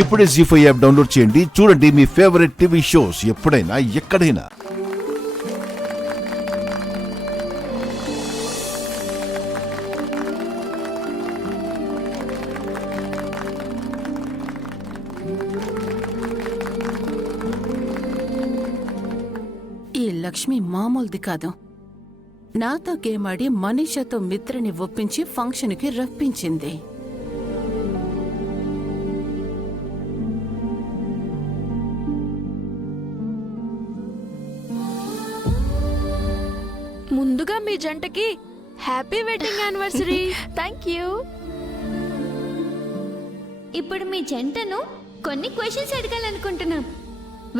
ఇప్పుడే జీ5 app download చేయండి. చూడండి మీ ఫేవరెట్ టీవీ షోస్ ఎప్పుడైనా ఎక్కడైనా. ఈ లక్ష్మి మామూలుది కాదు. నాతో గేమాడి మనీషాతో మిత్రని ఒప్పించి ఫంక్షన్కి రప్పించింది. ముందుగా మీ జంటకి happy wedding anniversary. Thank you. ఇప్పుడు మీ జంటను కొన్ని క్వశ్చన్స్ అడగాలనుకుంటున్నాం.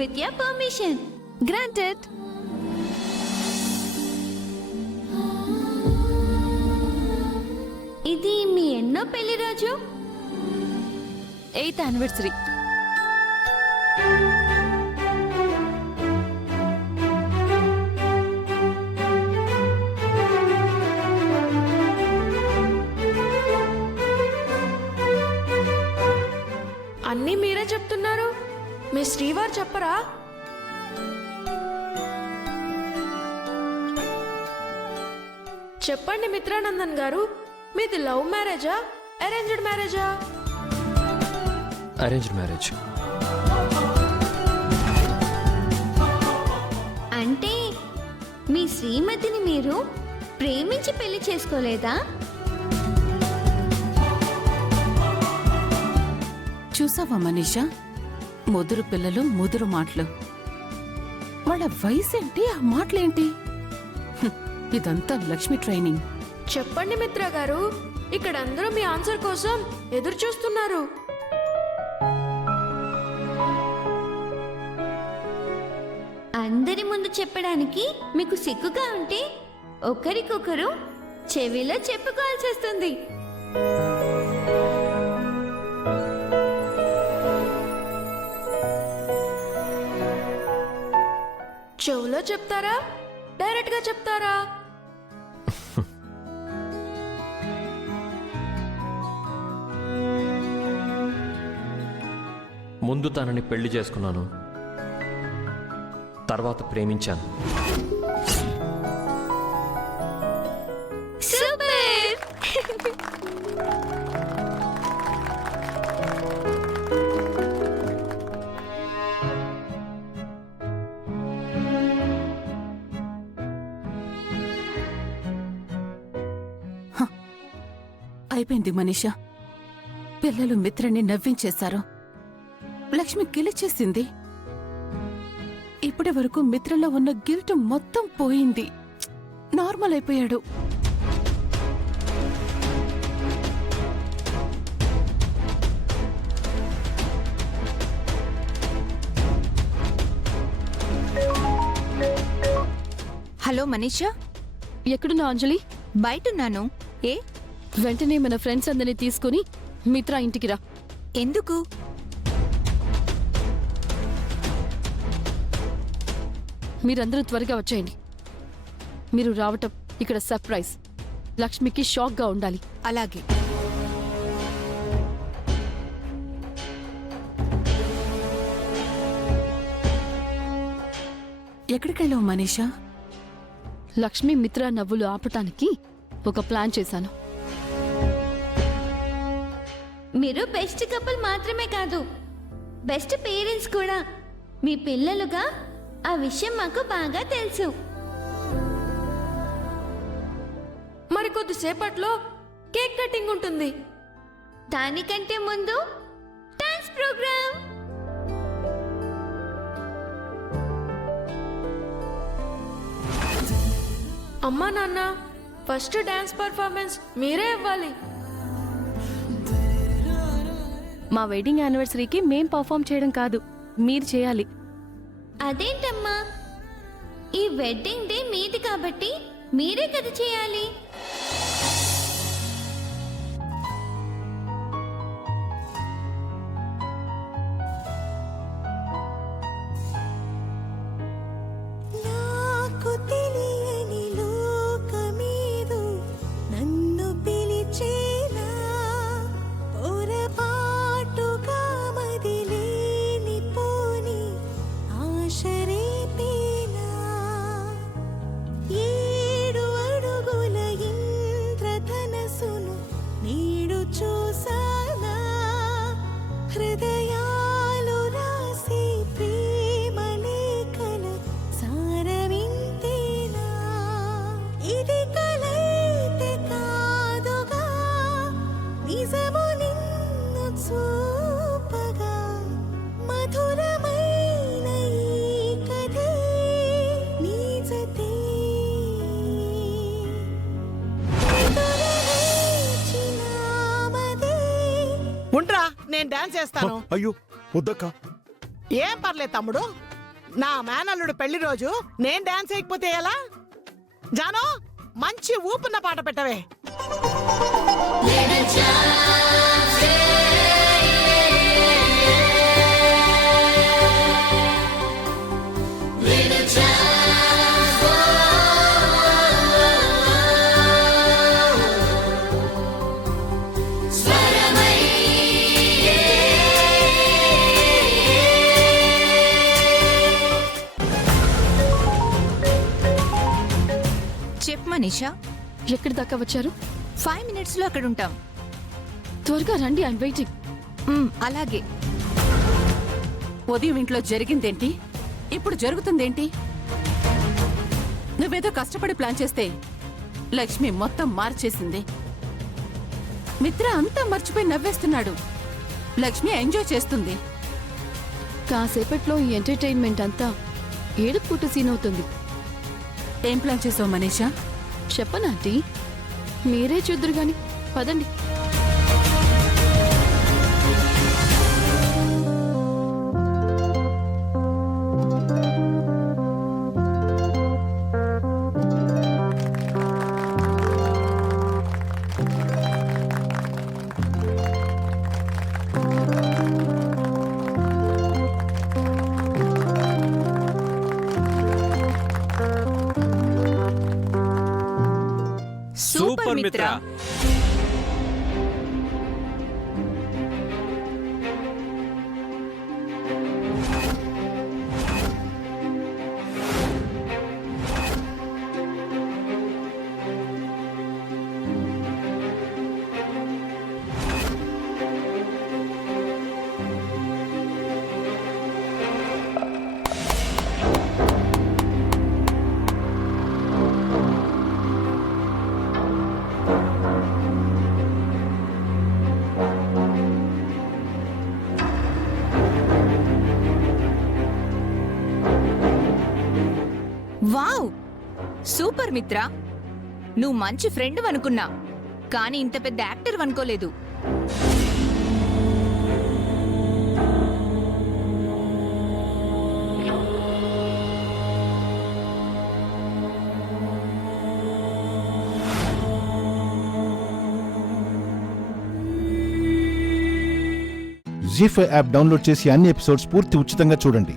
With your permission. గ్రాంటెడ్. ఇది మీ ఎన్నో పెళ్లి రోజు? 8th anniversary. అన్నీ మీరే చెప్తున్నారు, మీ శ్రీవారు చెప్పరా? చెప్పండి మిత్రానందన్ గారు, మీది లవ్ మ్యారేజా అరేంజ్డ్ మ్యారేజా? Arranged marriage. అంటే మీ శ్రీమతిని మీరు ప్రేమించి పెళ్లి చేసుకోలేదా? చూసావా మనీషా, ముదురు పిల్లలు ముదురు మాటలు. వాళ్ళ వయసేంటి, ఆ మాటలేంటి? ఇదంతా లక్ష్మి ట్రైనింగ్. చెప్పండి మిత్ర గారు, ఇక్కడ అందరూ మీ ఆన్సర్ కోసం ఎదురు చూస్తున్నారు. అందరి ముందు చెప్పడానికి మీకు సిగ్గుగా ఉంటే ఒకరికొకరు చెవిలో చెప్పుకోవాల్సి వస్తుంది. చెవులో చెప్తారా, డైరెక్ట్ గా చెప్తారా? ముందు తనని పెళ్లి చేసుకున్నాను, తర్వాత ప్రేమించాను. అయిపోయింది మనీషా. పిల్లలు మిత్రని నవ్వించేశారు. లక్ష్మి గెలిచేసింది. ఇప్పటి వరకు మిత్రలో ఉన్న గిల్ట్ మొత్తం పోయింది. నార్మల్ అయిపోయాడు. హలో మనీషా, ఎక్కడున్నా అంజలి? బయటున్నాను. ఏ? వెంటనే మన ఫ్రెండ్స్ అందరినీ తీసుకుని మిత్ర ఇంటికి రా. ఎందుకు? మీరందరూ త్వరగా వచ్చేయండి. మీరు రావటం ఇక్కడ సర్ప్రైజ్. లక్ష్మికి షాక్గా ఉండాలి. అలాగే. ఎక్కడికెళ్ళావు మనీషా? లక్ష్మి మిత్ర నవ్వులు ఆపటానికి ఒక ప్లాన్ చేశాను. మీరు బెస్ట్ కపుల్ మాత్రమే కాదు, బెస్ట్ పేరెంట్స్ కూడా. మీ పిల్లలుగా ఆ విషయం మాకు బాగా తెలుసు. మరి కొద్దిసేపట్లో కేక్ కటింగ్ ఉంటుంది. దానికంటే ముందు డాన్స్ ప్రోగ్రామ్. అమ్మా నాన్న, ఫస్ట్ డాన్స్ పర్ఫార్మెన్స్ మీరే ఇవ్వాలి. మా వెడ్డింగ్ యానివర్సరీకి మేం పర్ఫామ్ చేయడం కాదు, మీరు చేయాలి. అదేంటమ్మా, ఈ వెడ్డింగ్ డే మీది కాబట్టి మీరే కదా చేయాలి. పొరపాటుగా మది హృదయాలు రాసి ప్రేమ లేఖల సారమింతేనా ఇది కలైతే కాదుగా నిజము నిన్ను చూపగా మధురమైన ఈ కథే నీ జతే ఉండ్రా నేను డాన్స్ చేస్తాను. అయ్యో వద్దక్క. ఏం పర్లేదు తమ్ముడు, నా మేనల్లుడు పెళ్లి రోజు నేను డాన్స్ చేయకపోతే ఎలా? జాను, మంచి ఊపున్న పాట పెట్టవే. చెప్పు మనీషా. ఎక్కడి దాకా వచ్చారు? 5 minutesలో అక్కడ ఉంటాం. త్వరగా రండి, ఐమ్ వెయిటింగ్. అలాగే. ఉదయం ఇంట్లో జరిగిందేంటి, ఇప్పుడు జరుగుతుందేంటి? నువ్వేదో కష్టపడి ప్లాన్ చేస్తే లక్ష్మి మొత్తం మార్చేసింది. మిత్ర అంతా మర్చిపోయి నవ్వేస్తున్నాడు. లక్ష్మి ఎంజాయ్ చేస్తుంది. కాసేపట్లో ఈ ఎంటర్టైన్మెంట్ అంతా ఏడుపుట సీన్ అవుతుంది. ఏం ప్లాన్ చేసావు మనీషా? చెప్పనాంటీ, మీరే చూద్దరు గాని. పదండి. సూపర్ మిత్ర. వావ్, సూపర్ మిత్ర. నువ్వు మంచి ఫ్రెండ్ అనుకున్నా, కానీ ఇంత పెద్ద యాక్టర్ అనుకోలేదు. జీ5 యాప్ డౌన్లోడ్ చేసి అన్ని ఎపిసోడ్స్ పూర్తి ఉచితంగా చూడండి.